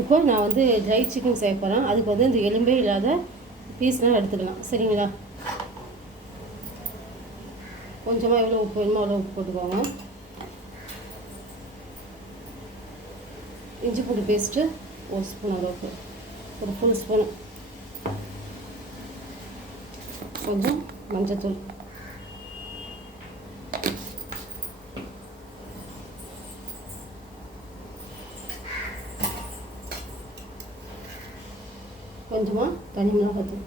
இப்போ நான் வந்து ட்ரை சிக்கன் செய்ய போகிறேன். அதுக்கு வந்து இந்த எலும்பே இல்லாத பீஸ்லாம் எடுத்துக்கலாம். சரிங்களா? கொஞ்சமாக எவ்வளோ உப்பு வேணுமோ அவ்வளோ உப்பு போட்டுக்கோங்க. இஞ்சி பூண்டு பேஸ்ட்டு 1 ஸ்பூன் அளவுக்கு, ஒரு ஃபுல் ஸ்பூன். கொஞ்சம் மஞ்சத்தூள், கொஞ்சமாக தனி மிளகாத்தூள்.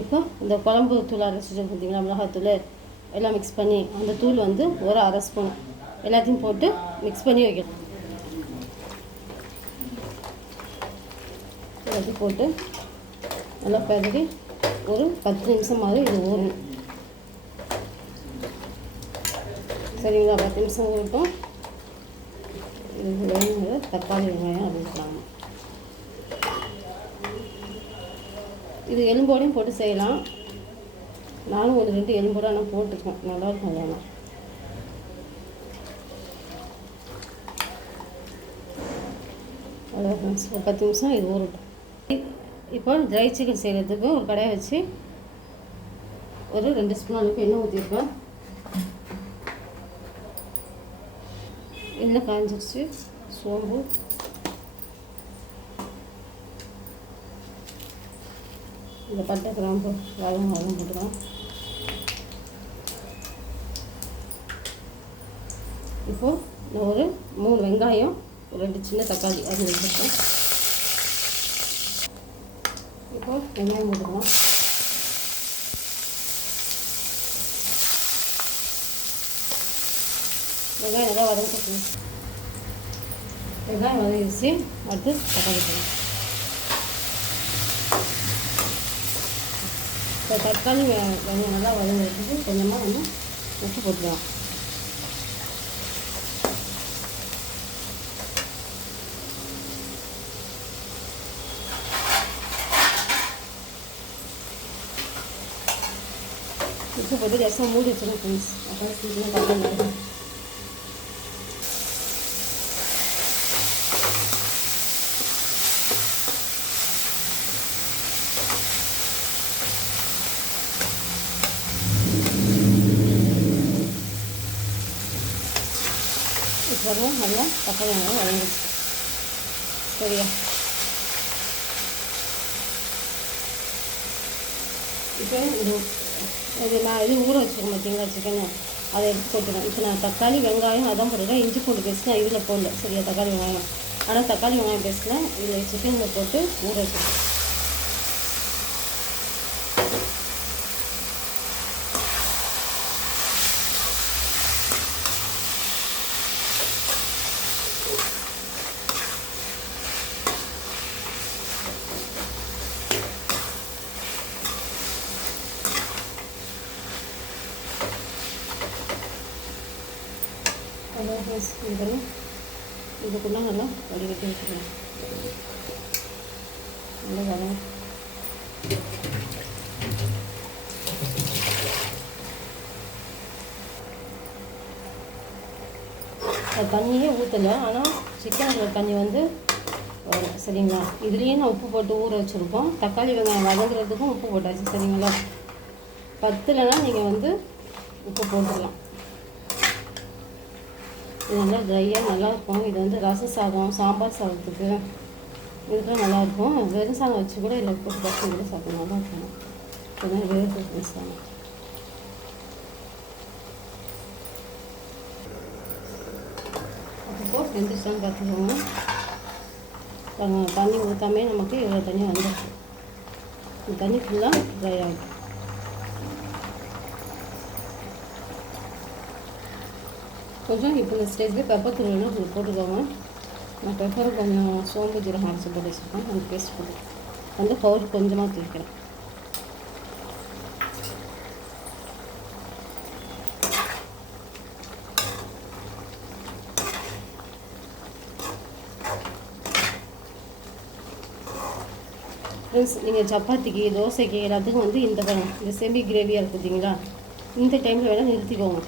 இப்போ இந்த குழம்பு தூள் அரைச்சிட்டு பார்த்தீங்களா, மிளகாத்தூள் எல்லாம் மிக்ஸ் பண்ணி அந்த தூள் வந்து ஒரு 1/2 ஸ்பூன் எல்லாத்தையும் போட்டு மிக்ஸ் பண்ணி வைக்கணும். எல்லாத்தையும் போட்டு நல்லா பதறி ஒரு 10 நிமிஷமாவது இது ஊறணும். சரிங்களா? 10 நிமிஷம் ஊறட்டும். இது வேணுங்கிற தக்காளி வெங்காயம் அப்படின்றாங்க. இது எலும்போடையும் போட்டு செய்யலாம். நானும் 1-2 எலும்போட நான் போட்டுக்கேன், நல்லாயிருக்கும். வேணாம் அவ்வளோ ஃப்ரெண்ட்ஸ், ஒரு 10 நிமிஷம் இது ஊறட்டும். இப்போ ட்ரை சிக்கன் செய்கிறதுக்கு ஒரு கடாயை வச்சு ஒரு 2 ஸ்பூன் அளவுக்கு எண்ணெய் ஊற்றிருக்கேன். எண்ணெய் காய்ஞ்சிருச்சு. சோம்பு, இந்த பட்டை கிராம்பு வதம் போட்டுக்கலாம். இப்போது நான் ஒரு 3 வெங்காயம், ஒரு 2 சின்ன தக்காளி அது வச்சுருக்கேன். இப்போது வெங்காயம் போட்டுக்கலாம். வெங்காயம் நல்லா வதங்கிட்டு, வெங்காயம் வதங்கிடுச்சு. அடுத்து தக்காளி போடலாம். இப்போ தக்காளி வெங்காயம் நல்லா வதங்கிறதுக்கு கொஞ்சமாக நம்ம உப்பு போட்டுக்கலாம். உப்பு போட்டு ரசம் மூடி வச்சிடும் ஃப்ரெண்ட்ஸ். அப்புறம் சீக்கிரம் தக்காளி வரும். இப்போ நல்லா தக்காளி வெங்காயம் வதங்கிடுச்சு. சரியா? இப்போ இது நான் இது ஊற வச்சுருக்கேன் பார்த்தீங்களா சிக்கனை, அதை எடுத்து போட்டுருவேன். இப்போ நான் தக்காளி வெங்காயம் அதான் போட்டுருக்கேன். இஞ்சி பூண்டு பேஸ்ட் நான் இதில் போடல. சரியா? தக்காளி வெங்காயம், ஆனால் தக்காளி வெங்காயம் பேஸ்ட்டில் இதில் சிக்கனில் போட்டு ஊற வச்சுருக்கேன். அதான் ஃப்ரெண்ட்ஸ், இதுக்குள்ளே நல்லா வடிகட்டி வச்சுக்கலாம். நல்லா வதங்க. தண்ணியே ஊற்றலை, ஆனால் சிக்கனில் தண்ணி வந்து வரும். சரிங்களா? இதுலேயும் நான் உப்பு போட்டு ஊற வச்சுருக்கோம். தக்காளி வெங்காயம் வதங்குறதுக்கும் உப்பு போட்டாச்சு. சரிங்களா? பத்தலைன்னா நீங்கள் வந்து உப்பு போட்டுடலாம். இது நல்லா ட்ரையாக நல்லாயிருக்கும். இது வந்து ரச சாதம், சாம்பார் சாதத்துக்கு இதுக்கெல்லாம் நல்லாயிருக்கும். வெறும் சாதம் வச்சு கூட இல்லை போட்டு பசங்க கூட சாப்பிடும், நல்லாயிருக்கும். கொஞ்சம் வேறு சாதம். அப்போ வெந்துச்சான்னு பார்த்துக்கோங்க. தண்ணி ஊற்றாமே நமக்கு இவ்வளோ தண்ணி வந்துடுச்சு. இந்த தண்ணி ஃபுல்லாக ட்ரை ஆகும். கொஞ்சம் இப்போ இந்த ஸ்டேஜில் பெப்பர் தூள் வேணும், கொஞ்சம் போட்டுக்கோங்க. நான் பெப்பரை கொஞ்சம் சோம்பு ஜீரகம் அரைச்சி போட்டு வச்சுருக்கேன். அந்த பேஸ்ட் போட்டு வந்து பவுடர் கொஞ்சமாக தூக்கிறேன். ஃப்ரெண்ட்ஸ், நீங்கள் சப்பாத்திக்கு, தோசைக்கு எல்லாத்துக்கும் வந்து இந்த செமி கிரேவியாக இருக்குது பார்த்தீங்களா, இந்த டைமில் வேணால் நிறுத்திக்கோங்க.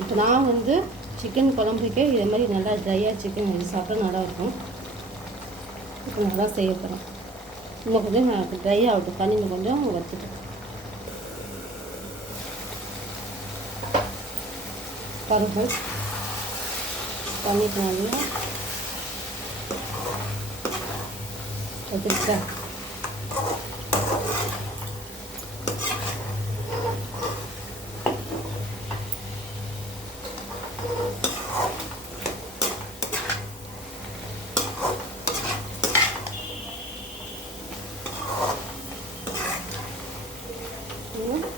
இப்போ நான் வந்து சிக்கன் குழம்புக்கே இதே மாதிரி நல்லா ட்ரையாக சிக்கன் வச்சு சாப்பிட்டா நல்லா இருக்கும். இப்போ நல்லா செய்ய போகிறேன். இன்னும் கொஞ்சம் நான் ட்ரை ஆகட்டும், தண்ணியில் கொஞ்சம் வச்சுட்டேன். பாருங்கள் பண்ணிட்டு நல்லா வச்சுக்கிட்டேன்.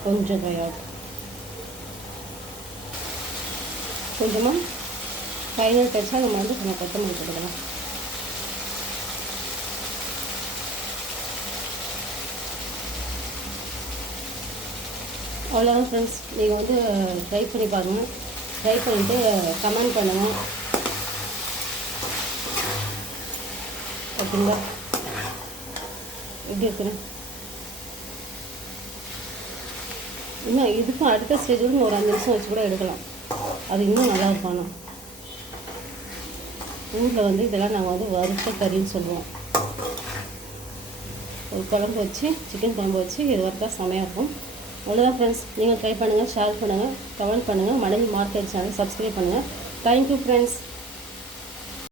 கொஞ்சம் ட்ரையாகும். கொஞ்சமாக ஃபைனல் டச்சாக நம்ம வந்து கொஞ்சம் கொத்தமல்லி போட்டுக்கலாம். அவ்வளோதான் ஃப்ரெண்ட்ஸ். நீங்கள் வந்து ட்ரை பண்ணி பாருங்கள். ட்ரை பண்ணிவிட்டு கமெண்ட் பண்ணுங்கள். ஓகேங்களா? எப்படி இருக்குன்னு இன்னும் இதுக்கும் அடுத்த ஸ்டேஜில் ஒரு 5 நிமிஷம் வச்சு கூட எடுக்கலாம். அது இன்னும் நல்லா இருக்கும். ஆனால் ஊரில் வந்து இதெல்லாம் நாங்கள் வந்து வறுத்த கறின்னு சொல்லுவோம். ஒரு குழம்பு வச்சு சிக்கன் குழம்பு வச்சு இது வறுத்தா செமையாக இருக்கும். அவ்வளோதான் ஃப்ரெண்ட்ஸ். நீங்கள் ட்ரை பண்ணுங்கள், ஷேர் பண்ணுங்கள், கமெண்ட் பண்ணுங்கள். மனைவி மார்க்கெட் சேனல் சப்ஸ்கிரைப் பண்ணுங்கள். Thank you friends.